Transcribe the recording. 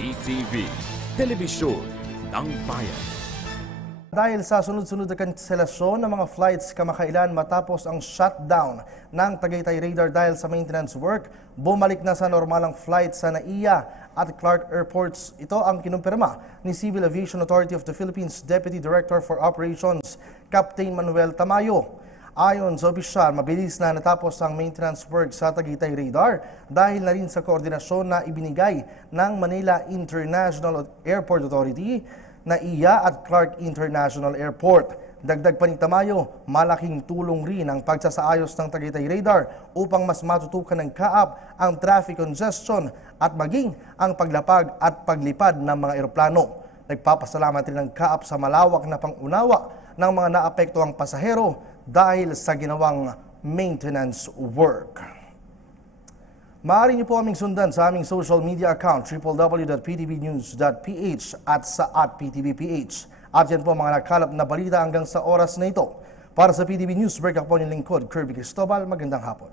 PTV, Telebisyon ng Bayan. Dahil sa sunod-sunod na kanselasyon ng mga flights kamakailan matapos ang shutdown ng Tagaytay Radar dahil sa maintenance work, bumalik na sa normalang flight sa NAIA at Clark Airports. Ito ang kinumpirma ni Civil Aviation Authority of the Philippines Deputy Director for Operations, Captain Manuel Tamayo. Ayon sa opisyal, mabilis na natapos ang maintenance work sa Tagaytay Radar dahil na rin sa koordinasyon na ibinigay ng Manila International Airport Authority, NAIA at Clark International Airport. Dagdag pa ni Tamayo, malaking tulong rin ang pagsasaayos ng Tagaytay Radar upang mas matutukan ng kaap ang traffic congestion at maging ang paglapag at paglipad ng mga eroplano. Nagpapasalamat rin ang kaap sa malawak na pangunawa ng mga naapektuhang pasahero dahil sa ginawang maintenance work. Maaari niyo po aming sundan sa aming social media account www.ptvnews.ph at sa @ptvph. At yan po mga nakalap na balita hanggang sa oras na ito. Para sa PTV News, break ako po yung lingkod, Kirby Cristobal. Magandang hapon.